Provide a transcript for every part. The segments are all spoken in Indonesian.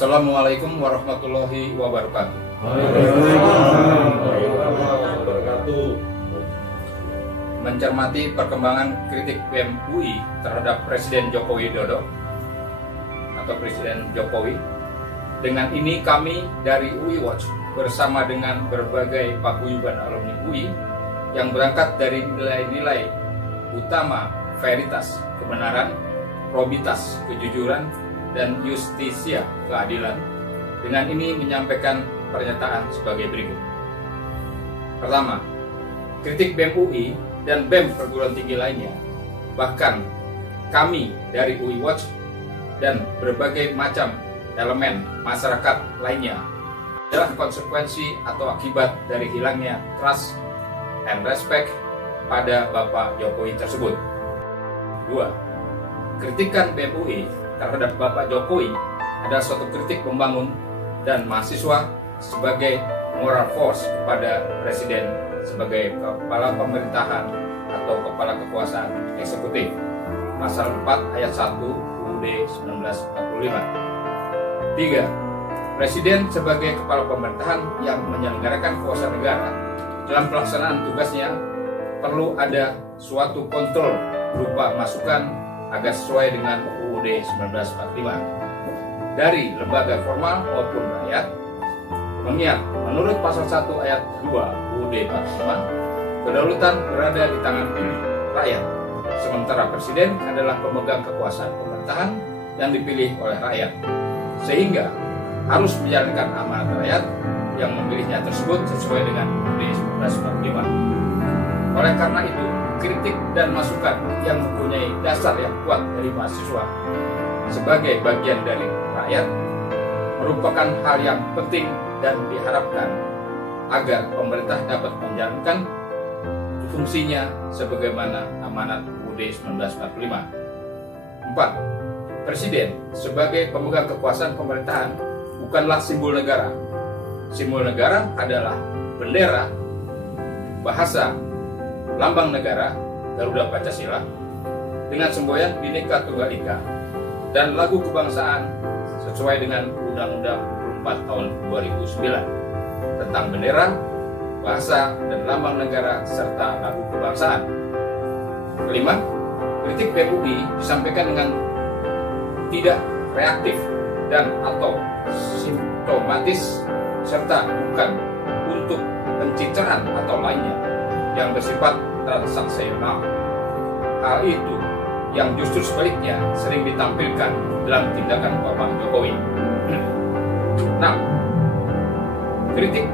Assalamualaikum warahmatullahi wabarakatuh. Mencermati perkembangan kritik BEM UI terhadap Presiden Joko Widodo atau Presiden Jokowi, dengan ini kami dari UI Watch bersama dengan berbagai paguyuban alumni UI yang berangkat dari nilai-nilai utama veritas, kebenaran, probitas, kejujuran, dan justisia, keadilan, dengan ini menyampaikan pernyataan sebagai berikut. Pertama, kritik BEM UI dan BEM perguruan tinggi lainnya, bahkan kami dari UI Watch dan berbagai macam elemen masyarakat lainnya, adalah konsekuensi atau akibat dari hilangnya trust and respect pada Bapak Jokowi tersebut. 2. Kritikan BEM UI terhadap Bapak Jokowi adalah suatu kritik membangun dan mahasiswa sebagai moral force kepada Presiden sebagai kepala pemerintahan atau kepala kekuasaan eksekutif. Pasal 4 ayat 1 UUD 1945. 3. Presiden sebagai kepala pemerintahan yang menyelenggarakan kekuasaan negara dalam pelaksanaan tugasnya perlu ada suatu kontrol berupa masukan agar sesuai dengan UUD 1945 dari lembaga formal maupun rakyat. Mengingat menurut pasal 1 ayat 2 UUD 45, kedaulatan berada di tangan rakyat, sementara presiden adalah pemegang kekuasaan pemerintahan yang dipilih oleh rakyat, sehingga harus menjalankan amanat rakyat yang memilihnya tersebut sesuai dengan UUD 1945. Oleh karena itu, kritik dan masukan yang mempunyai dasar yang kuat dari mahasiswa sebagai bagian dari rakyat merupakan hal yang penting dan diharapkan agar pemerintah dapat menjalankan fungsinya sebagaimana amanat UUD 1945. 4. Presiden sebagai pemegang kekuasaan pemerintahan bukanlah simbol negara. Simbol negara adalah bendera, bahasa, lambang negara, Garuda Pancasila, dengan semboyan Bhinneka Tunggal Ika, dan lagu kebangsaan sesuai dengan Undang-Undang 24 tahun 2009 tentang bendera, bahasa, dan lambang negara, serta lagu kebangsaan. Kelima, kritik BEM UI disampaikan dengan tidak reaktif dan atau simptomatis, serta bukan untuk pencitraan atau lainnya yang bersifat transaksional. Hal itu yang justru sebaliknya sering ditampilkan dalam tindakan Bapak Jokowi. 6. Kritik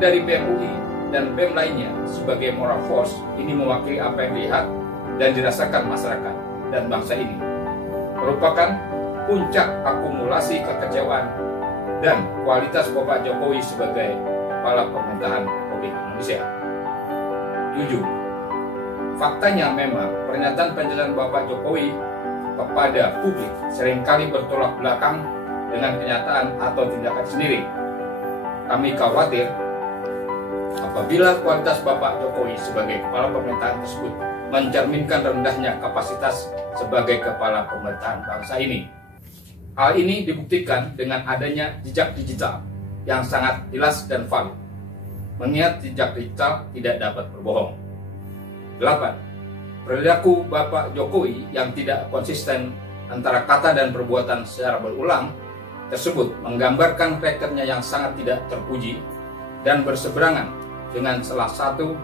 dari BEM UI dan BEM lainnya sebagai moral force ini mewakili apa yang dilihat dan dirasakan masyarakat dan bangsa ini, merupakan puncak akumulasi kekecewaan dan kualitas Bapak Jokowi sebagai kepala pemerintahan Republik Indonesia. 7. Faktanya memang pernyataan penjelasan Bapak Jokowi kepada publik seringkali bertolak belakang dengan kenyataan atau tindakan sendiri. Kami khawatir apabila kualitas Bapak Jokowi sebagai kepala pemerintahan tersebut mencerminkan rendahnya kapasitas sebagai kepala pemerintahan bangsa ini. Hal ini dibuktikan dengan adanya jejak digital yang sangat jelas dan valid. Mengingat jejak digital tidak dapat berbohong. 8. Perilaku Bapak Jokowi yang tidak konsisten antara kata dan perbuatan secara berulang tersebut menggambarkan karakternya yang sangat tidak terpuji dan berseberangan dengan salah satu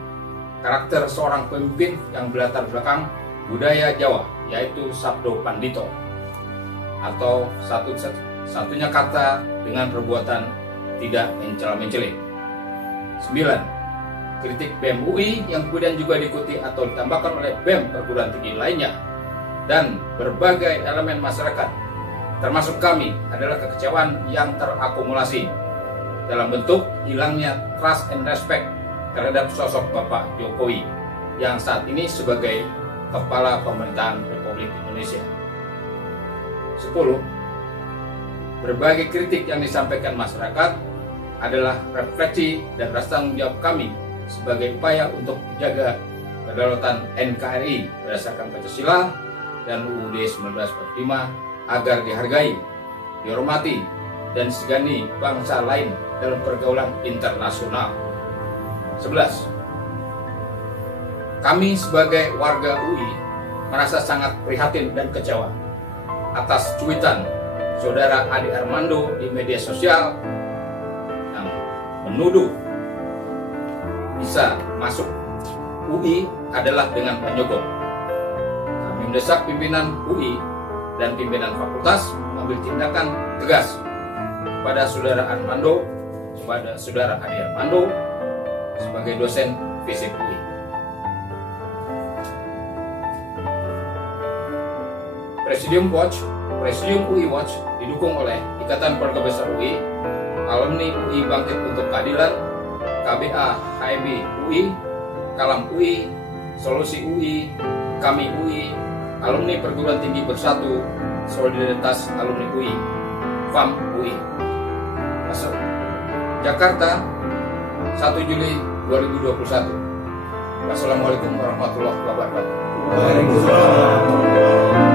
karakter seorang pemimpin yang berlatar belakang budaya Jawa, yaitu Sabdo Pandito, atau satunya kata dengan perbuatan tidak mencela-mencelik. 9. Kritik BEM UI yang kemudian juga diikuti atau ditambahkan oleh BEM perguruan tinggi lainnya dan berbagai elemen masyarakat, termasuk kami, adalah kekecewaan yang terakumulasi dalam bentuk hilangnya trust and respect terhadap sosok Bapak Jokowi yang saat ini sebagai kepala pemerintahan Republik Indonesia. 10. Berbagai kritik yang disampaikan masyarakat adalah refleksi dan rasa tanggung jawab kami sebagai upaya untuk menjaga kedaulatan NKRI berdasarkan Pancasila dan UUD 1945 agar dihargai dihormati, dan disegani bangsa lain dalam pergaulan internasional. 11. Kami sebagai warga UI merasa sangat prihatin dan kecewa atas cuitan Saudara Ade Armando di media sosial yang menuduh bisa masuk UI adalah dengan penyogok. Kami mendesak pimpinan UI dan pimpinan fakultas mengambil tindakan tegas kepada Saudara Armando, kepada Saudara Ade Armando sebagai dosen FISIP UI. Presidium UI Watch didukung oleh Ikatan Keluarga Besar UI, Alumni UI Bangkit untuk Keadilan, KBA HMB UI, Kalam UI, Solusi UI, Kami UI, Alumni Perguruan Tinggi Bersatu, Solidaritas Alumni UI, FAM UI. Masuk. Jakarta, 1 Juli 2021. Wassalamualaikum warahmatullahi wabarakatuh. Waalaikumsalam.